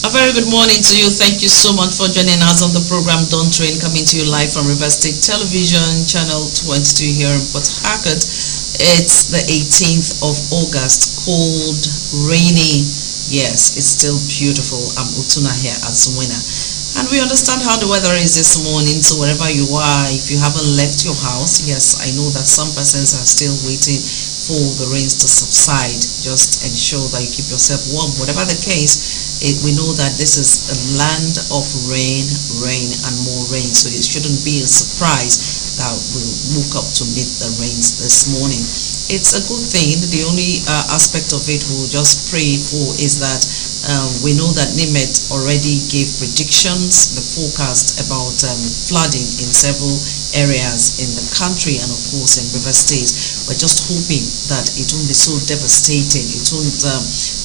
A very good morning to you. Thank you so much for joining us on the program Don't Train, coming to you live from River State Television, Channel 22 here in Port Harcourt. It's the 18th of August, cold, rainy. Yes, it's still beautiful. I'm Utuna here at Zwina. And we understand how the weather is this morning, so wherever you are, if you haven't left your house, yes, I know that some persons are still waiting for the rains to subside. Just ensure that you keep yourself warm. Whatever the case, we know that this is a land of rain, and more rain, so it shouldn't be a surprise that we'll woke up to meet the rains this morning. It's a good thing. The only aspect of it we'll just pray for is that we know that NIMET already gave predictions, the forecast about flooding in several areas in the country and of course in River State. We're just hoping that it won't be so devastating. It won't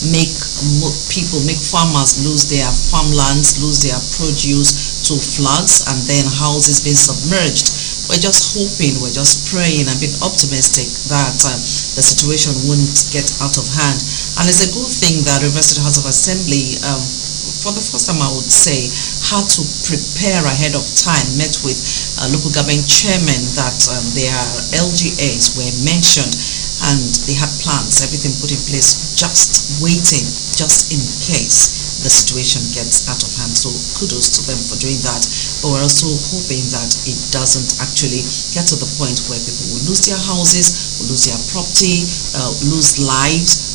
make farmers lose their farmlands, lose their produce to floods, and then houses being submerged. We're just hoping, we're just praying and being optimistic that the situation won't get out of hand. And it's a good thing that River State House of Assembly, for the first time I would say, had to prepare ahead of time, met with local government chairmen that their LGAs were mentioned and they had plans, everything put in place, just waiting, just in case the situation gets out of hand. So kudos to them for doing that. But we're also hoping that it doesn't actually get to the point where people will lose their houses, will lose their property, lose lives.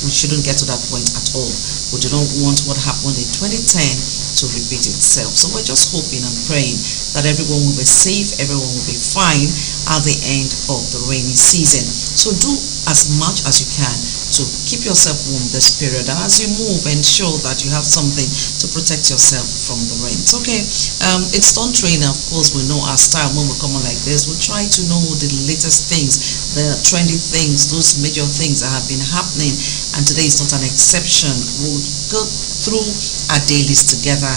We shouldn't get to that point at all. We do not want what happened in 2010 to repeat itself. So we're just hoping and praying that everyone will be safe, everyone will be fine at the end of the rainy season. So do as much as you can to keep yourself warm this period, and as you move, ensure that you have something to protect yourself from the rains. Okay, it's Don't Train. Of course, we know our style. When we come on like this, we try to know the latest things, the trendy things, those major things that have been happening, and today is not an exception. We'll go through our dailies together.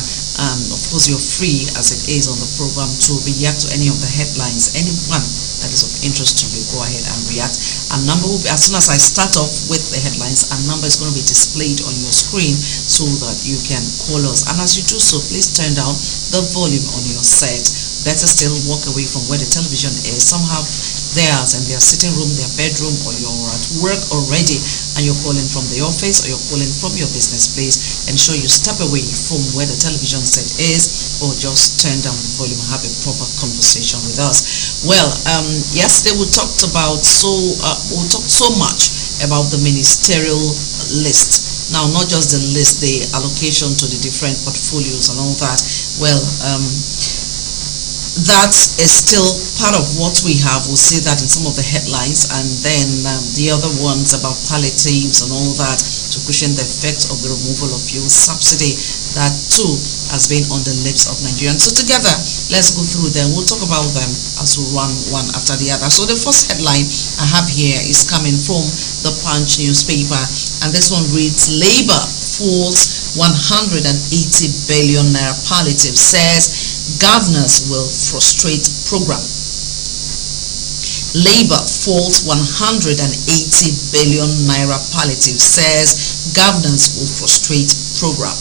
Of course, you're free, as it is on the program, to react to any of the headlines, anyone that is of interest to you. Go ahead and react. Our number will be, as soon as I start off with the headlines, our number is going to be displayed on your screen so that you can call us. And as you do so, please turn down the volume on your set. Better still, walk away from where the television is. Some have theirs in their sitting room, their bedroom, or you're at work already and you're calling from the office or you're calling from your business place. Ensure you step away from where the television set is, or just turn down the volume and have a proper conversation with us. Well, yesterday we talked about so much about the ministerial list. Now, not just the list, the allocation to the different portfolios and all that. Well, that is still part of what we have. We'll see that in some of the headlines, and then the other ones about palliatives and all that to cushion the effect of the removal of fuel subsidy. That too has been on the lips of Nigerians. So together, let's go through them. We'll talk about them as we run one after the other. So the first headline I have here is coming from the Punch newspaper, and this one reads, Labour falls 180 billion naira palliative, says governors will frustrate program. Labour falls 180 billion naira palliative, says governors will frustrate program.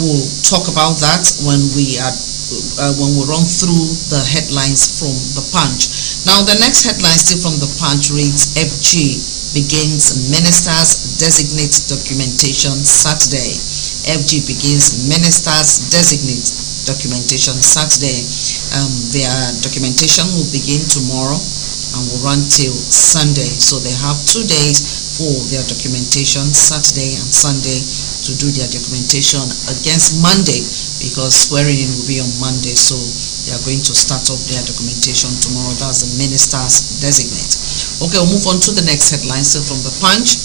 We'll talk about that when we run through the headlines from the Punch. Now, the next headline still from the Punch reads, FG begins ministers designate documentation Saturday. FG begins ministers designate documentation Saturday. Their documentation will begin tomorrow and will run till Sunday. So they have 2 days for their documentation, Saturday and Sunday, to do their documentation against Monday, because swearing in will be on Monday. So they are going to start off their documentation tomorrow. That's the ministers designate. Okay, we'll move on to the next headline, still from the Punch.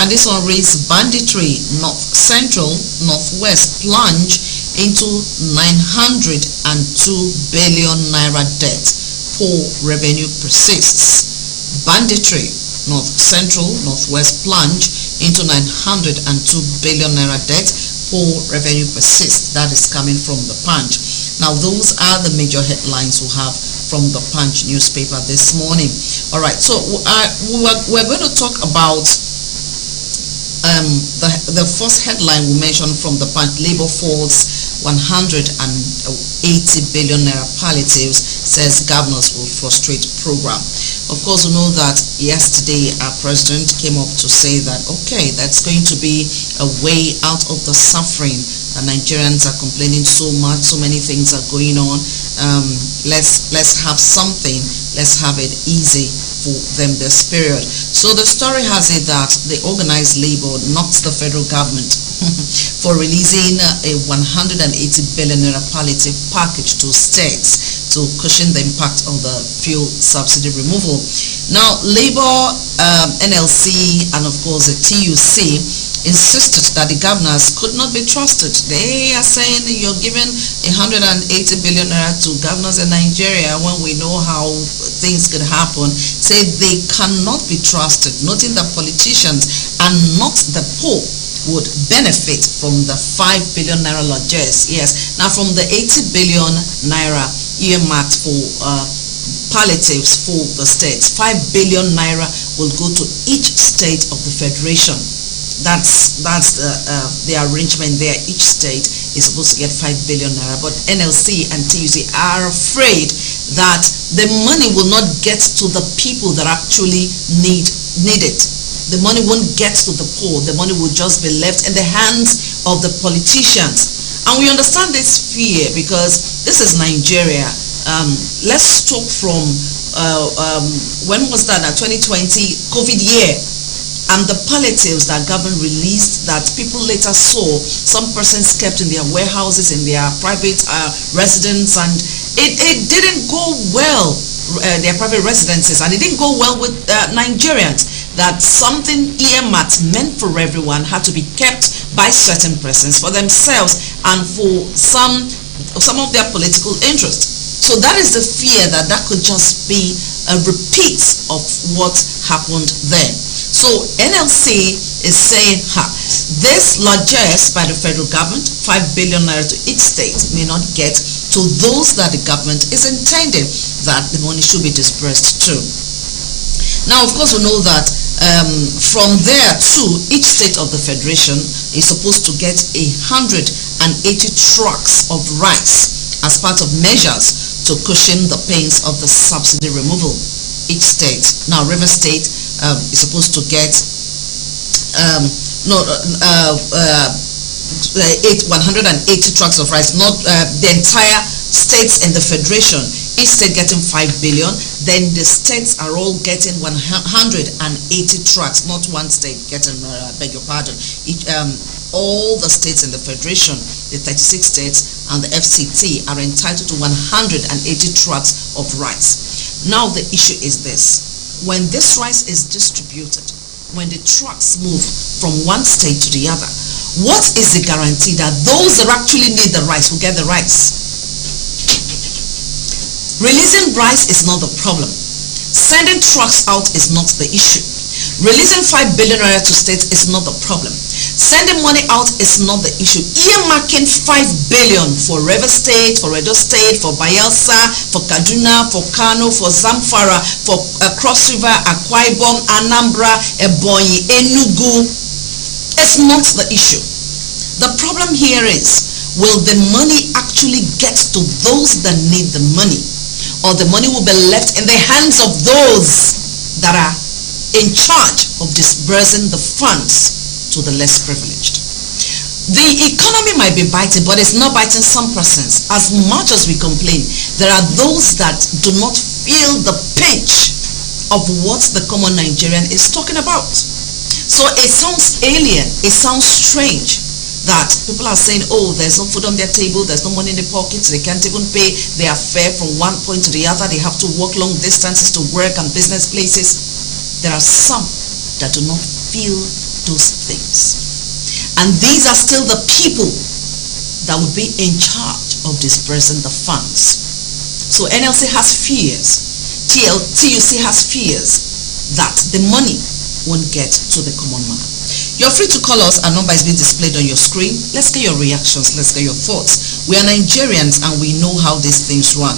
And this one reads, banditry, North Central, Northwest plunge into 902 billion naira debt. Poor revenue persists. Banditry, North Central, Northwest plunge into 902 billion naira debt. Poor revenue persists. That is coming from the Punch. Now, those are the major headlines we have from the Punch newspaper this morning. All right, so we're going to talk about the first headline we mentioned from the Punch: Labour falls 180 billion naira palliatives, says governors will frustrate program. Of course, we know that yesterday our president came up to say that, okay, that's going to be a way out of the suffering. Nigerians are complaining so much, so many things are going on. Let's have something. Let's have it easy for them this period. So the story has it that the organized labor knocks the federal government for releasing a 180 billion naira palliative package to states to cushion the impact of the fuel subsidy removal. Now, Labour, NLC, and of course the TUC insisted that the governors could not be trusted. They are saying you're giving 180 billion naira to governors in Nigeria when we know how things could happen. Say they cannot be trusted, noting that politicians and not the poor would benefit from the 5 billion naira largesse. Yes, now from the 80 billion naira earmarked for palliatives for the states, 5 billion naira will go to each state of the federation. That's the arrangement there. Each state is supposed to get 5 billion naira, but NLC and TUC are afraid that the money will not get to the people that actually need it. The money won't get to the poor. The money will just be left in the hands of the politicians. And we understand this fear because this is Nigeria. Let's talk from when was that? 2020 COVID year. And the palliatives that government released that people later saw, some persons kept in their warehouses, in their private residence, and it didn't go well, their private residences, and it didn't go well with Nigerians. That something earmarked meant for everyone had to be kept by certain persons for themselves and for some of their political interests. So that is the fear that could just be a repeat of what happened then. So NLC is saying, this largesse by the federal government, 5 billion naira to each state, may not get to those that the government is intending that the money should be dispersed to. Now, of course, we know that from there too, each state of the federation is supposed to get 180 trucks of rice as part of measures to cushion the pains of the subsidy removal. Each state. Now, River State is supposed to get 180 trucks of rice, not the entire states in the federation. Each state getting 5 billion, then the states are all getting 180 trucks, not one state getting, beg your pardon. All the states in the federation, the 36 states and the FCT, are entitled to 180 trucks of rice. Now the issue is this: when this rice is distributed, when the trucks move from one state to the other, what is the guarantee that those that actually need the rice will get the rice? Releasing rice is not the problem. Sending trucks out is not the issue. Releasing 5 billion naira to states is not the problem. Sending money out is not the issue. Earmarking 5 billion for River State, for Edo State, for Bayelsa, for Kaduna, for Kano, for Zamfara, for Cross River, Akwa Ibom, Anambra, Ebonyi, Enugu, it's not the issue. The problem here is, will the money actually get to those that need the money? Or the money will be left in the hands of those that are in charge of disbursing the funds to the less privileged. The economy might be biting, but it's not biting some persons. As much as we complain, there are those that do not feel the pinch of what the common Nigerian is talking about. So it sounds alien, it sounds strange that people are saying, oh, there's no food on their table, there's no money in the pockets, they can't even pay their fare from one point to the other, they have to walk long distances to work and business places. There are some that do not feel those things. And these are still the people that would be in charge of dispersing the funds. So NLC has fears, TUC has fears that the money won't get to the common man. You're free to call us. Our number is being displayed on your screen. Let's get your reactions. Let's get your thoughts. We are Nigerians and we know how these things run.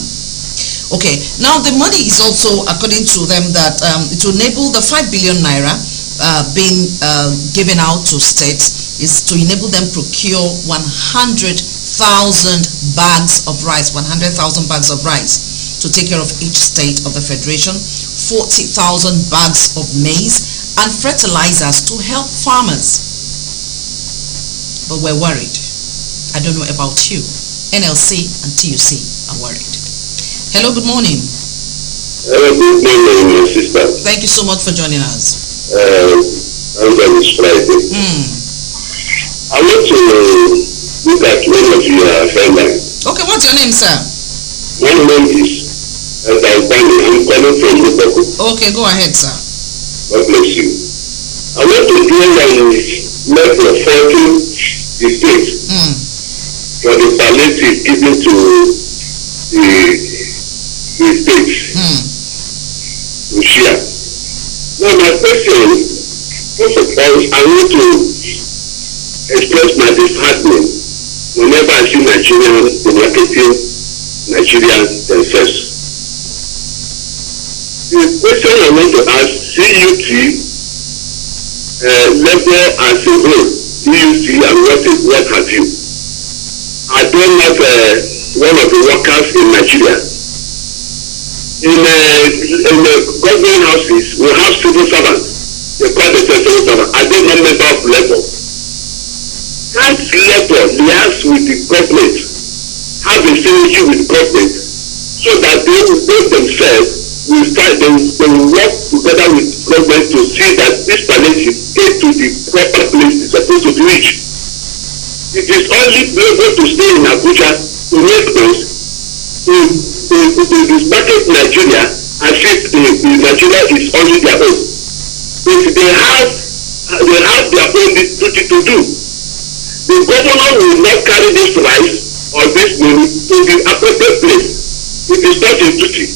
Okay, now the money is also, according to them, that it will enable the 5 billion naira being given out to states is to enable them procure 100,000 bags of rice, 100,000 bags of rice to take care of each state of the Federation, 40,000 bags of maize, and fertilizers to help farmers. But we're worried. I don't know about you. NLC and TUC are worried. Hello, good morning. Good morning, sister. Thank you so much for joining us. I'm going to Friday. I want to look at one of your headlines. Okay, what's your name, sir? My name is Elda. I'm calling from Lubako. Okay, go ahead, sir. God bless you. I want to dwell on level 14 the state for the palliative given to the states to share. Now, my question, first of all, I want to express my disheartening whenever I see Nigerians marketing Nigerians themselves. The question I want to ask, CUT level as a whole, DUC and what have you? I don't have one of the workers in Nigeria. In the government houses, we have civil servants. They call themselves civil servants. I don't know member of labor. That labor liaise with the government, have a synergy with government, so that they themselves will start, they will work together with government to see that this palliative get to the proper place it's supposed to reach. It is only able to stay in Abuja to make noise, to market Nigeria as if Nigeria is only their own. If they have their own duty to do. The governor will not carry this rice or this money to the appropriate place. It is not his duty.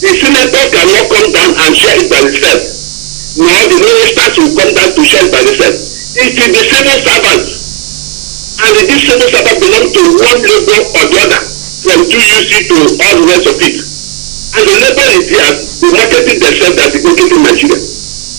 The senator cannot come down and share it by himself. Nor the ministers will come down to share it by themselves. It is the civil servants. And this civil servant belongs to one labor or the other, from TUC to all the rest of it. And the labor is here, they marketing themselves that they go to Nigeria.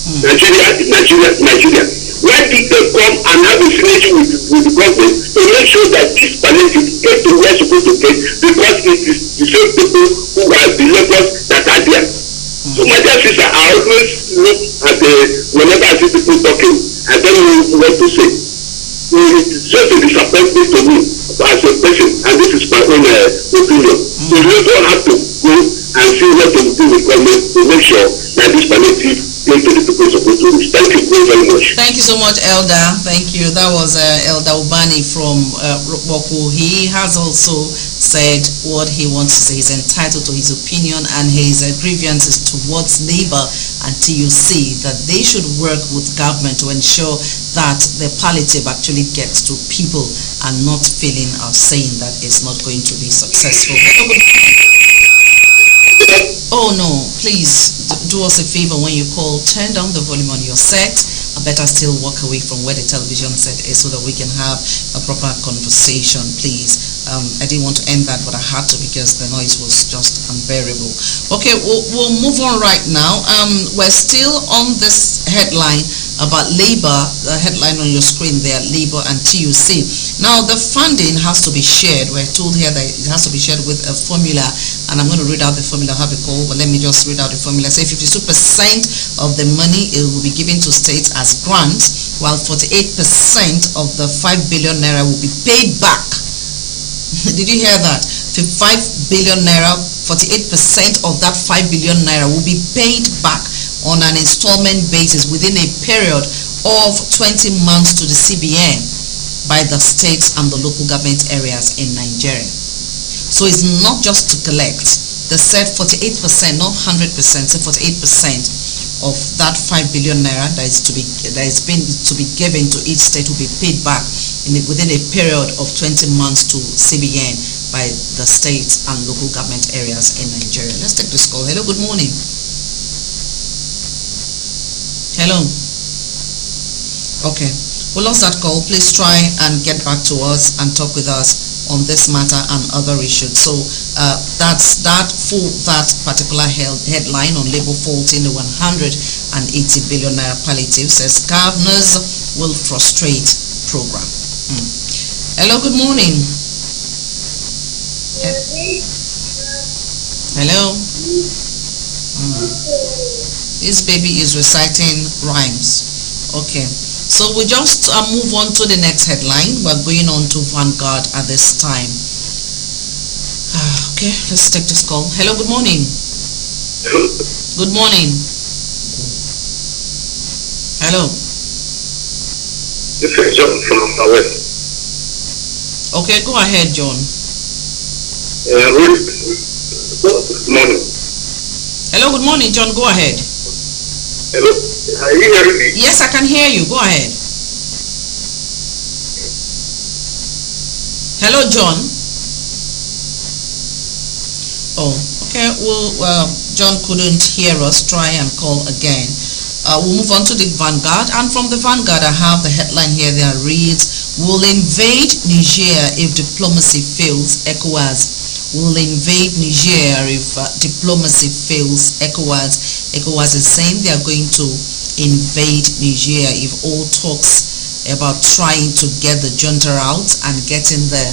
Nigeria. Why did they come and have a synergy with the government to make sure that this palliative get to where it's supposed to get, because it is the same people who are the laborers that are there. So my dear sister, I always look at whenever I see people talking, I don't know what to say. It's just a disappointment to me as a person, and this is my own opinion. So you don't have to go and see what to do with government to make sure that this palliative get to the people supposed to reach. Thank you very much. Thank you so much, Elder. Thank you. That was Elder Ubani from Woku. He has also said what he wants to say. He's entitled to his opinion and his grievances towards Labour and TUC, that they should work with government to ensure that the palliative actually gets to people and not feeling or saying that it's not going to be successful. Oh no, please do us a favor when you call, turn down the volume on your set, or better still walk away from where the television set is so that we can have a proper conversation, please. I didn't want to end that, but I had to because the noise was just unbearable. Okay, we'll move on right now. We're still on this headline about Labour, the headline on your screen there, Labour and TUC. Now, the funding has to be shared. We're told here that it has to be shared with a formula, and I'm going to read out the formula. I have a call, but let me just read out the formula. Say 52% of the money it will be given to states as grants, while 48% of the 5 billion naira will be paid back. Did you hear that? 5 billion naira, 48% of that 5 billion naira will be paid back on an installment basis within a period of 20 months to the CBN by the states and the local government areas in Nigeria. So it's not just to collect. They said 48%, not 100%, so 48% of that 5 billion naira that is to be given to each state will be paid back within a period of 20 months to CBN by the states and local government areas in Nigeria. Let's take this call. Hello, good morning. Hello. Okay, we lost that call. Please try and get back to us and talk with us on this matter and other issues. So that's that for that particular headline on Labour faulting the 180 billion naira palliative. Says governors will frustrate program. Hello, good morning. Hello. This baby is reciting rhymes. Okay, so we just move on to the next headline. We're going on to Vanguard at this time. Okay, let's take this call. Hello, good morning. Good morning. Hello. This is John from West. Okay, go ahead, John. Good morning. Hello, good morning, John. Go ahead. Hello. Are you hearing me? Yes, I can hear you. Go ahead. Hello, John. Oh, okay. Well, John couldn't hear us. Try and call again. We'll move on to the Vanguard. And from the Vanguard, I have the headline here that reads, "Will invade Niger if diplomacy fails, ECOWAS." Will invade Niger if diplomacy fails, ECOWAS. ECOWAS is saying they are going to invade Niger if all talks about trying to get the junta out and getting the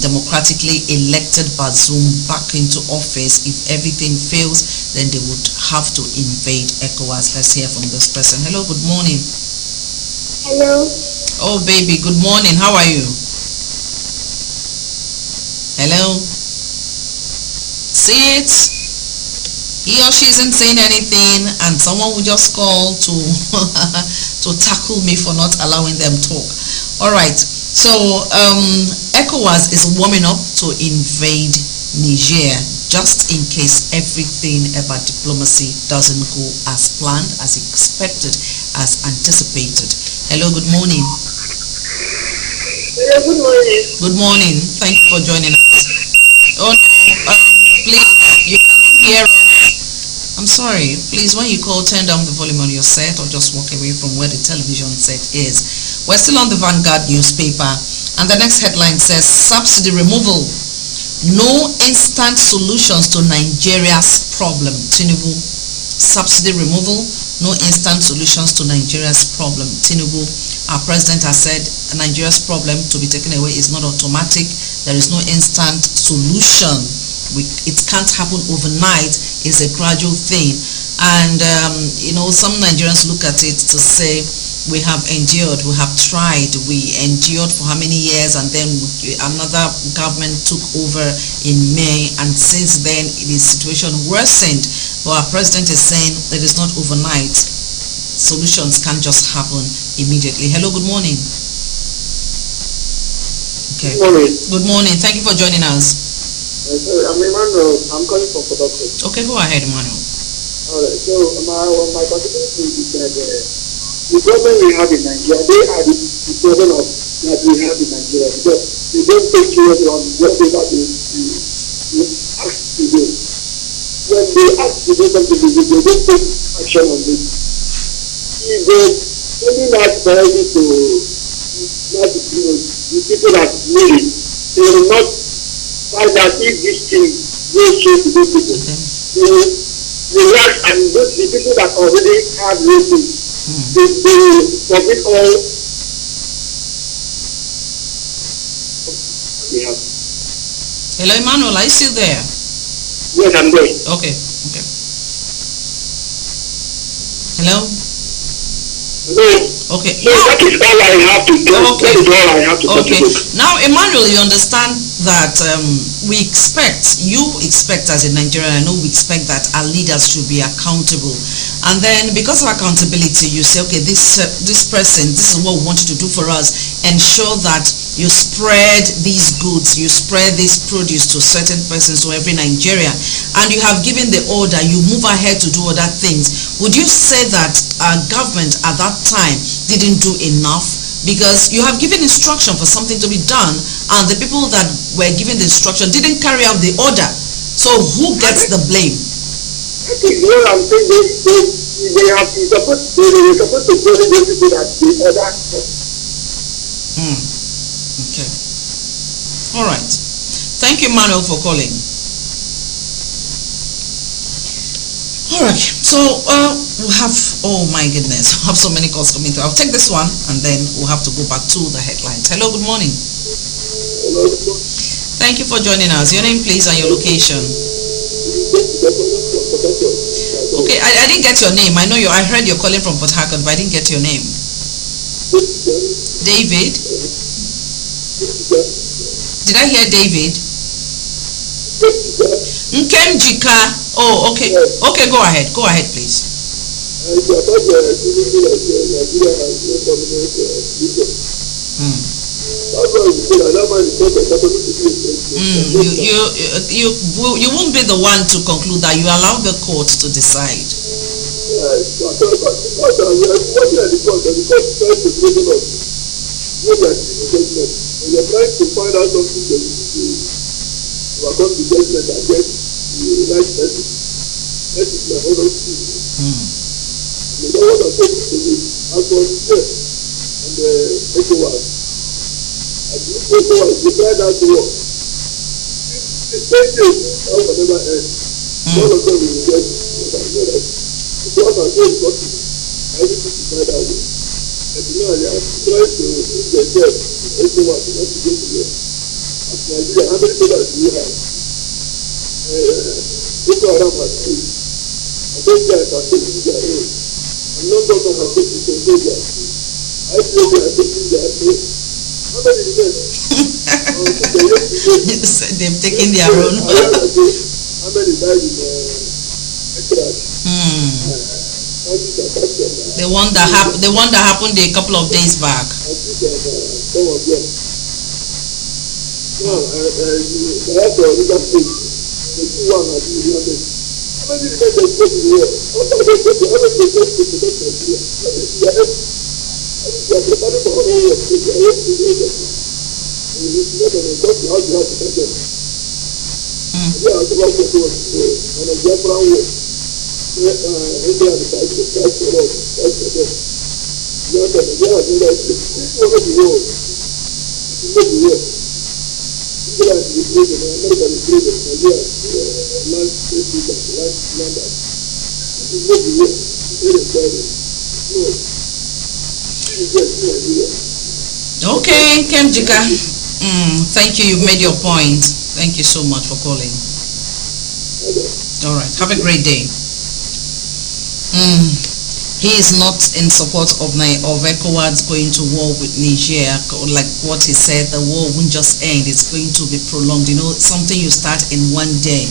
democratically elected Bazoum back into office. If everything fails, then they would have to invade ECOWAS. Let's hear from this person. Hello, good morning. Hello. Oh, baby, good morning. How are you? Hello? See it? He or she isn't saying anything, and someone will just call to to tackle me for not allowing them talk. All right. So ECOWAS is warming up to invade Niger, just in case everything about diplomacy doesn't go as planned, as expected, as anticipated. Hello, good morning. Hello, good morning. Good morning. Thank you for joining us. Oh no, please, you cannot hear us. I'm sorry. Please, when you call, turn down the volume on your set or just walk away from where the television set is. We're still on the Vanguard newspaper, and the next headline says, "Subsidy removal. No instant solutions to Nigeria's problem." Tinubu. Subsidy removal. No instant solutions to Nigeria's problem. Tinubu. Our president has said Nigeria's problem to be taken away is not automatic. There is no instant solution. It can't happen overnight. It's a gradual thing. And, some Nigerians look at it to say, we have endured, we have tried, we endured for how many years, and then another government took over in May, and since then the situation worsened. But our president is saying that it's not overnight. Solutions can't just happen immediately. Hello, good morning. Okay. Good morning. Good morning. Thank you for joining us. I'm Emmanuel. I'm calling from production. Okay, go ahead, Emmanuel. Alright, so my contribution is that the problem we have in Nigeria, they are the problem that we have in Nigeria, because they don't take serious on whatever they ask to do. When they ask to do something, they don't take action on it. If they only not priority to the people that need it, they will not find out if this thing goes through to those people. They will relax, and those the people that already have races, they will commit all we have. Hello, Emmanuel, are you still there? Yes, I'm there. Okay. Hello? No. Okay. So that is all I have to do. Okay. That is all I have to contribute. Now, Emmanuel, you understand that you expect as a Nigerian, I know we expect that our leaders should be accountable. And then because of accountability, you say, okay, this person, this is what we want you to do for us. Ensure that you spread these goods, you spread this produce to certain persons, to every Nigerian, and you have given the order, you move ahead to do other things. Would you say that our government at that time didn't do enough? Because you have given instruction for something to be done, and the people that were given the instruction didn't carry out the order. So who gets the blame? I think what I'm saying, they have to support, they were supposed to go to those people that the order. Okay. All right. Thank you, Manuel, for calling. All right. So we'll have, oh my goodness, we'll have so many calls coming through. I'll take this one and then we'll have to go back to the headlines. Hello, good morning. Hello. Thank you for joining us. Your name, please, and your location. Okay, I didn't get your name. I heard you're calling from Port Harcourt, but I didn't get your name. David? Did I hear David? Nkemjika. Oh, okay. Okay, go ahead. Go ahead, please. You won't be the one to conclude that. You allow the court to decide. We are trying to find out something that we are going to judgment and get the right person. That is my own thing. And the one that takes to me, as for the church and the ECOWAS, and the ECOWAS decide how to work. The same thing, that will never end. All of them will get it. The one that goes nothing, everything decide how to work. And now they are trying to use the church. ECOWAS is not to go to them. As Nigeria, how many soldiers do you have? Boko Haram has two. I think guys are taking their own. And non-government has taken some soldiers. IPOB has taken their own. How many men? They've taken their own. How many died in crash? The one that happened a couple of days back. I think some of them. No, I have to legal state. The two one are doing nothing. How many men they go to the war? How many they go to protect Nigeria? They are preparing for all war. They are ready to do it. And you know that they talk to how to have to protect them. They are about to do it. And a Biafran war. India and fight for us, fight for them. You know that they are doing that. This is one of the war. This is not the war. England is great, America is great, Nigeria is land president, land. This is not the way. It is very no. This is just Nigeria. Okay, Kemjika. Thank you. You've made your point. Thank you so much for calling. All right. Have a great day. He is not in support of ECOWAS going to war with Niger. Like what he said, the war won't just end. It's going to be prolonged. You know, something you start in one day,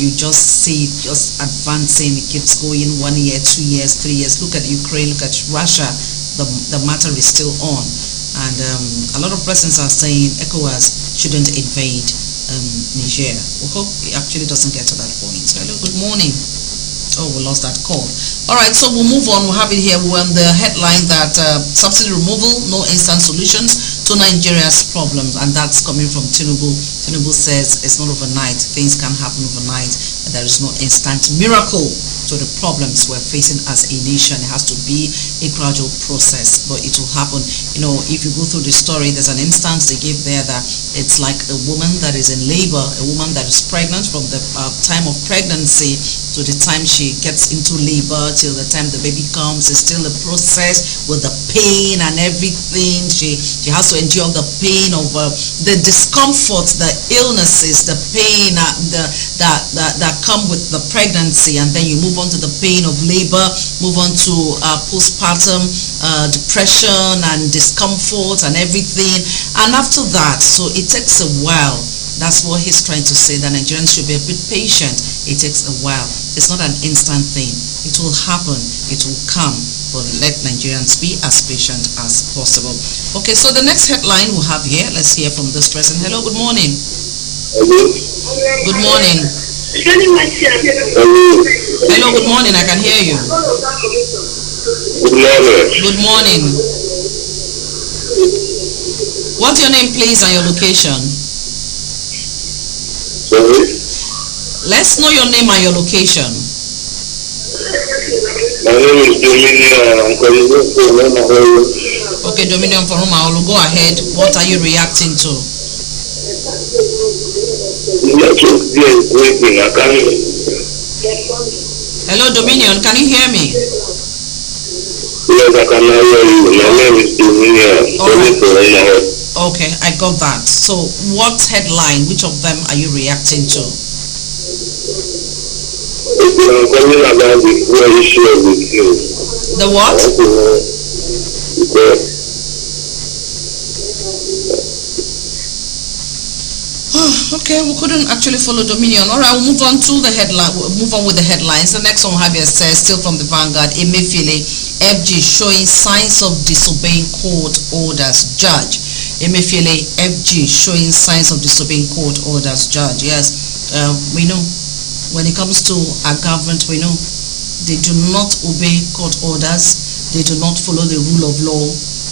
you just see it just advancing. It keeps going 1 year, 2 years, 3 years. Look at Ukraine, look at Russia. The matter is still on. And a lot of persons are saying ECOWAS shouldn't invade Niger. We hope it actually doesn't get to that point. Hello, good morning. Oh, we lost that call. All right, so we'll move on. We'll have it here when the headline that subsidy removal, no instant solutions to Nigeria's problems, and that's coming from Tinubu. Tinubu says it's not overnight. Things can happen overnight. There is no instant miracle to the problems we're facing as a nation. It has to be a gradual process, but it will happen. You know, if you go through the story, there's an instance they give there that it's like a woman that is in labor, a woman that is pregnant from the time of pregnancy to the time she gets into labor till the time the baby comes. It's still a process with the pain and everything. She has to endure the pain of the discomfort, the illnesses, the pain that come with the pregnancy, and then you move on to the pain of labor, move on to postpartum depression and discomfort and everything, and after that, so it takes a while. That's what he's trying to say, that Nigerians should be a bit patient. It takes a while. It's not an instant thing. It will happen. It will come. But let Nigerians be as patient as possible. Okay, so the next headline we'll have here. Let's hear from this person. Hello, good morning. Hello. Good morning. Hello, good morning. I can hear you. Good morning. Good morning. What's your name, please, and your location? Sorry? Let's know your name and your location. My name is Dominion. I'm calling from Roma. Okay, Dominion from Roma. Go ahead. What are you reacting to? Hello, Dominion. Can you hear me? Yes, I can hear you. My name is Dominion. Okay, I got that. So, what headline, which of them are you reacting to? I'm calling about the fuel issue of the fuel. The what? Okay, we couldn't actually follow Dominion. All right, we'll move on to the headline. We'll move on with the headlines. The next one, Javier says, still from the Vanguard, Emefiele, FG showing signs of disobeying court orders. Judge. Emefiele, FG showing signs of disobeying court orders. Judge. Yes, we know. When it comes to our government, we know they do not obey court orders. They do not follow the rule of law.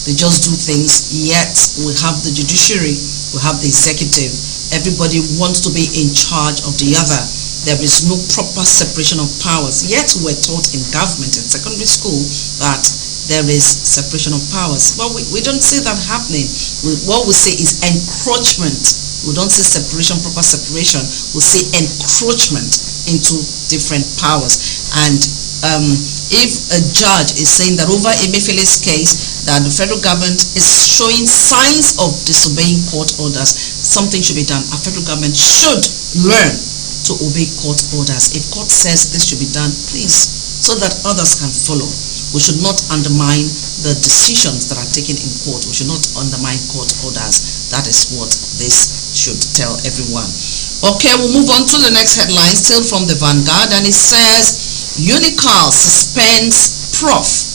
They just do things. Yet we have the judiciary, we have the executive. Everybody wants to be in charge of the other. There is no proper separation of powers. Yet we're taught in government and secondary school that there is separation of powers. Well, we don't see that happening. What we say is encroachment. We don't see separation, proper separation. We see encroachment into different powers. And if a judge is saying that over Emefiele's case, that the federal government is showing signs of disobeying court orders, something should be done. Our federal government should learn to obey court orders. If court says this should be done, please, so that others can follow. We should not undermine the decisions that are taken in court. We should not undermine court orders. That is what this should tell everyone. Okay, we'll move on to the next headline, still from the Vanguard, and it says, Unical suspends Prof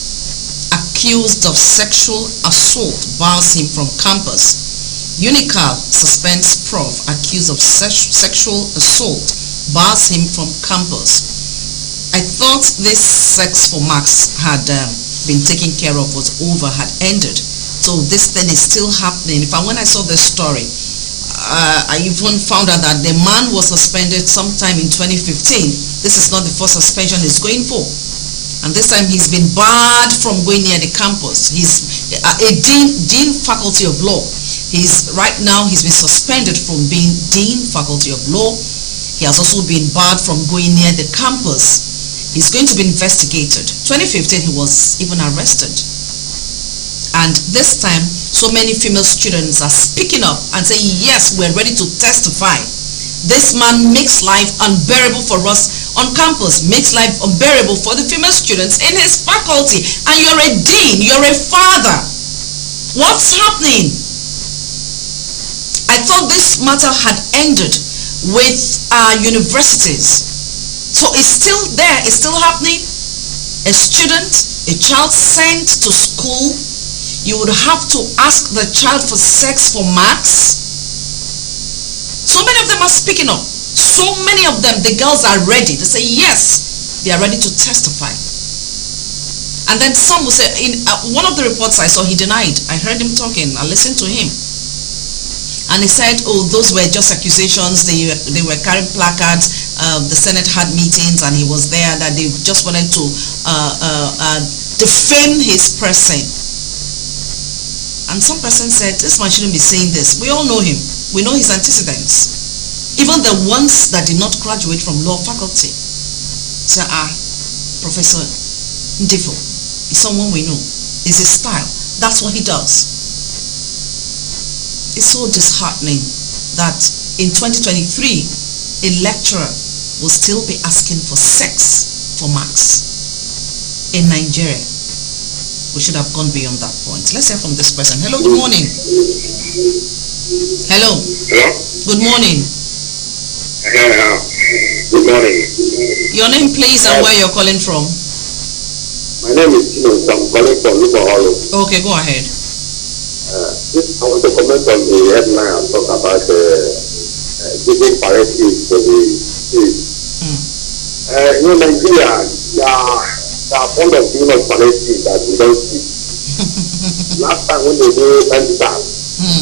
accused of sexual assault, bars him from campus. Unical suspends Prof accused of sexual assault, bars him from campus. I thought this sex for Max had been taken care of, was over, had ended. So this thing is still happening. When I saw this story, I even found out that the man was suspended sometime in 2015. This is not the first suspension he's going for. And this time he's been barred from going near the campus. He's a dean faculty of law. Right now he's been suspended from being dean faculty of law. He has also been barred from going near the campus. He's going to be investigated. 2015 he was even arrested. And this time so many female students are speaking up and saying, yes, we're ready to testify. This man makes life unbearable for us on campus, makes life unbearable for the female students in his faculty. And you're a dean, you're a father. What's happening? I thought this matter had ended with our universities. So it's still there, it's still happening. A student, a child sent to school, you would have to ask the child for sex for marks. So many of them are speaking up. So many of them, the girls are ready. They say, yes, they are ready to testify. And then some will say, in one of the reports I saw, he denied. I heard him talking. I listened to him. And he said, oh, those were just accusations. They were carrying placards. The Senate had meetings and he was there, that they just wanted to defame his person. And some person said, this man shouldn't be saying this. We all know him. We know his antecedents. Even the ones that did not graduate from law faculty. Say, Professor Ndifo is someone we know. It's his style. That's what he does. It's so disheartening that in 2023, a lecturer will still be asking for sex for marks in Nigeria. We should have gone beyond that point. Let's hear from this person. Hello, good morning. Hello. Hello. Good morning. Good morning. Your name, please, and where you're calling from. My name is Tino. I'm calling from Liverpool. Okay, go ahead. I want to comment on the headline and talk about giving palliative to the kids. Nigeria, they are fond of giving us palliative that we don't see. Last time when they do NSAS,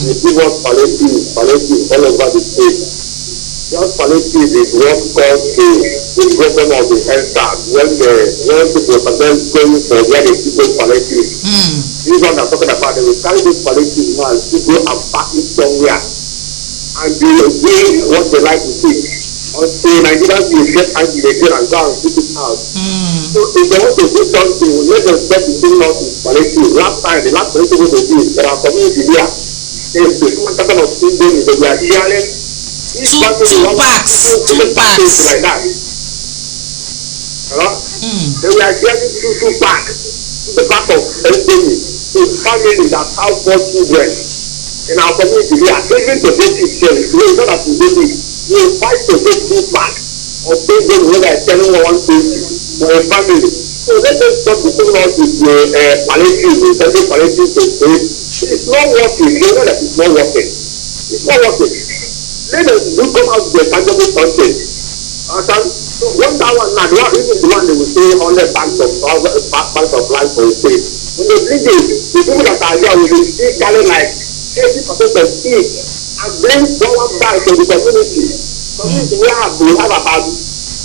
they give us palliative all over the state. Just palliative is what caused the problem of the NSAS when people are then going for where they give us palliative. This one I'm talking about, they will carry this palliative now and go and pack it somewhere and do what they like to see. until Nigerians will get angry again and go and put it out. So if they want to do something, let them stop between us in Palestine. The last Palestine we did, there are communities here. There's the human capital of Sweden, they were hearing two packs like that. They were hearing two packs to the back of Palestine. So families that have 4 children in our community here, even to this itself, we know that we do it. We fight to get 2 packs of children who are telling one thing for a family. So let us stop between us with Palestine, sending Palestine to state. It's not working. You know that it's not working. It's not working. Let us do come out with a tangible content. So one that one now, even the one they will say 100 bags of land for a state. When they bring it, the people that are here will be still carrying like 80% of each and bring one bag to the community. Community we have about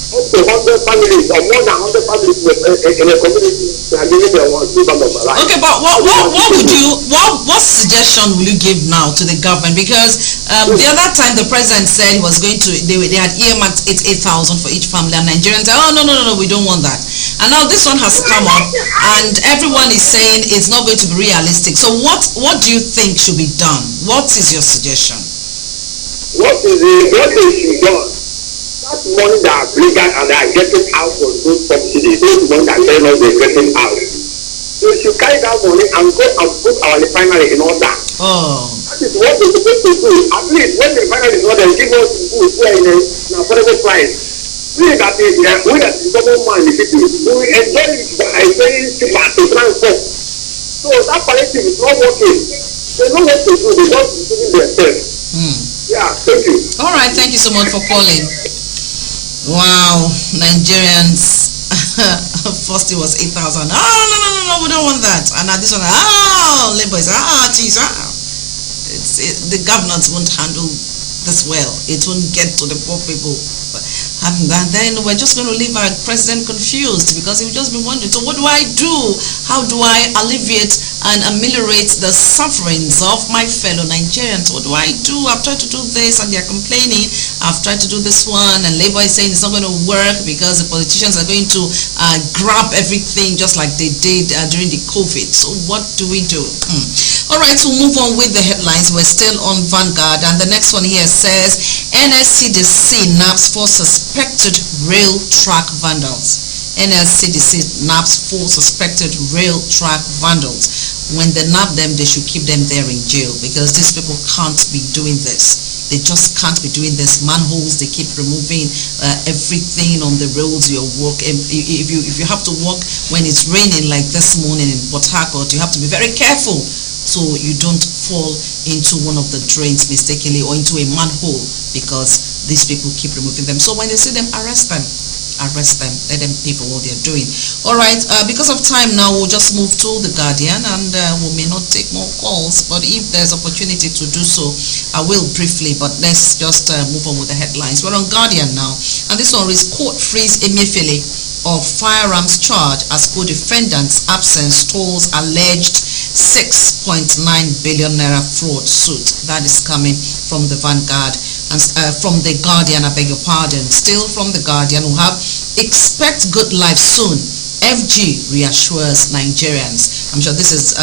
up to 100 families or more than 100 families in a community. Okay, but what suggestion will you give now to the government? Because the other time the president said he was going to, they had earmarked 8,000 for each family, and Nigerians said, oh no, we don't want that. And now this one has come up, and everyone is saying it's not going to be realistic. So what do you think should be done? What is your suggestion? What should be done? That money that are legal and they are getting out for those subsidies, those money that they're not getting out. So we should carry that money and go and put our refinery in order. That is what we're supposed to do. At least when the refinery is in order, give us food here in an affordable price. We that is the common man in the city, we will enjoy it by paying cheaper to transport. So that palliative is not working. They know what to do, they're just deceiving themselves. Yeah, thank you. All right, thank you so much for calling. Wow, Nigerians. First it was 8,000. No, we don't want that. And now this one, Labour is, geez, the governors won't handle this well. It won't get to the poor people. And then we're just going to leave our president confused because he will just be wondering, so what do I do? How do I alleviate and ameliorate the sufferings of my fellow Nigerians? What do I do? I've tried to do this and they're complaining. I've tried to do this one and Labour is saying it's not going to work because the politicians are going to grab everything just like they did during the COVID. So what do we do? All right, we'll move on with the headlines. We're still on Vanguard, and the next one here says NSCDC naps for suspected rail track vandals. NSCDC naps 4 suspected rail track vandals. When they nab them, they should keep them there in jail because these people can't be doing this. They just can't be doing this. Manholes, they keep removing everything on the roads you walk. If you have to walk when it's raining like this morning in Port Harcourt, you have to be very careful so you don't fall into one of the drains mistakenly or into a manhole because these people keep removing them. So when they see them, arrest them, let them pay for what they're doing. All right, because of time now, we'll just move to The Guardian, and we may not take more calls, but if there's opportunity to do so, I will briefly, but let's just move on with the headlines. We're on Guardian now, and this one is court frees Emefiele of firearms charge as co-defendant's absence stalls alleged 6.9 billion naira fraud suit. That is coming from the Vanguard. And from the Guardian, I beg your pardon, still from the Guardian, we have expect good life soon. FG reassures Nigerians. I'm sure this is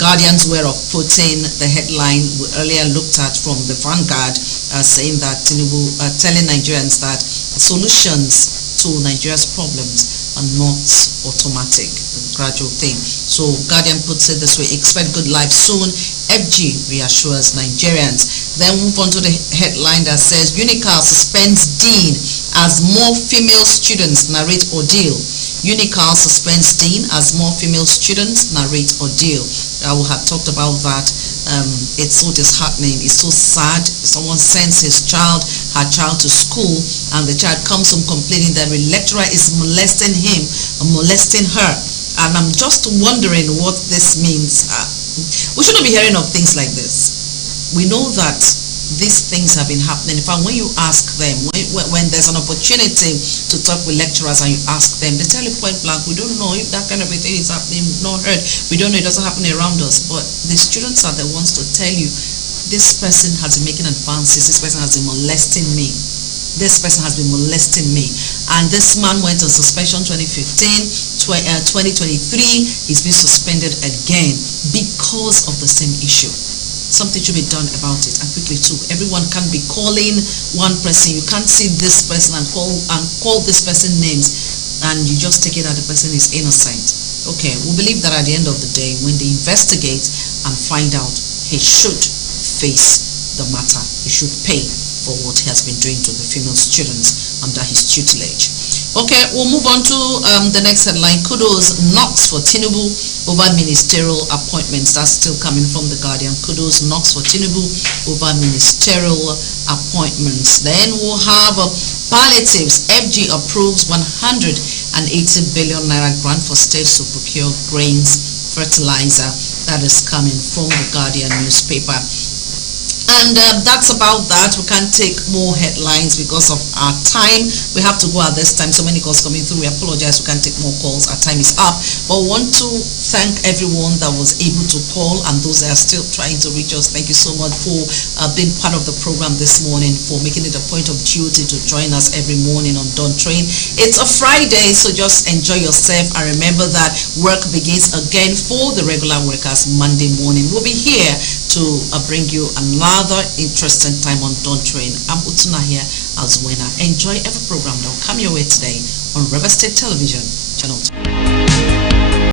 Guardian's way of putting the headline we earlier looked at from the Vanguard, saying that Tinubu telling Nigerians that solutions to Nigeria's problems are not automatic, a gradual thing. So Guardian puts it this way: expect good life soon. FG reassures Nigerians. Then move on to the headline that says Unical suspends Dean as more female students narrate ordeal. Unical suspends Dean as more female students narrate ordeal. I will have talked about that. It's so disheartening. It's so sad. Someone sends her child to school, and the child comes home complaining that the lecturer is molesting him, molesting her. And I'm just wondering what this means. We shouldn't be hearing of things like this. We know that these things have been happening. In fact, when you ask them, when there's an opportunity to talk with lecturers and you ask them, they tell you point blank, we don't know if that kind of a thing is happening, we've not heard, we don't know, it doesn't happen around us. But the students are the ones to tell you, this person has been making advances, this person has been molesting me. this person has been molesting me. And this man went on suspension 2015, 2023, he's been suspended again because of the same issue. Something should be done about it, and quickly too. Everyone can't be calling one person. You can't see this person and call this person names, and you just take it that the person is innocent. Okay, we believe that at the end of the day, when they investigate and find out, he should face the matter. He should pay for what he has been doing to the female students under his tutelage. Okay, we'll move on to the next headline. Kudos knocks for Tinubu over ministerial appointments. That's still coming from The Guardian. Kudos knocks for Tinubu over ministerial appointments. Then we'll have palliatives. FG approves 180 billion naira grant for states to procure grains, fertilizer. That is coming from The Guardian newspaper. And that's about that. We can't take more headlines because of our time. We have to go at this time. So many calls coming through. We apologize. We can't take more calls. Our time is up. But we want to thank everyone that was able to call and those that are still trying to reach us. Thank you so much for being part of the program this morning, for making it a point of duty to join us every morning on Dawn Train. It's a Friday, so just enjoy yourself. And remember that work begins again for the regular workers Monday morning. We'll be here to bring you another interesting time on Dawn Train. I'm Utuna here as winner. Enjoy every program that will come your way today on River State Television, Channel 2.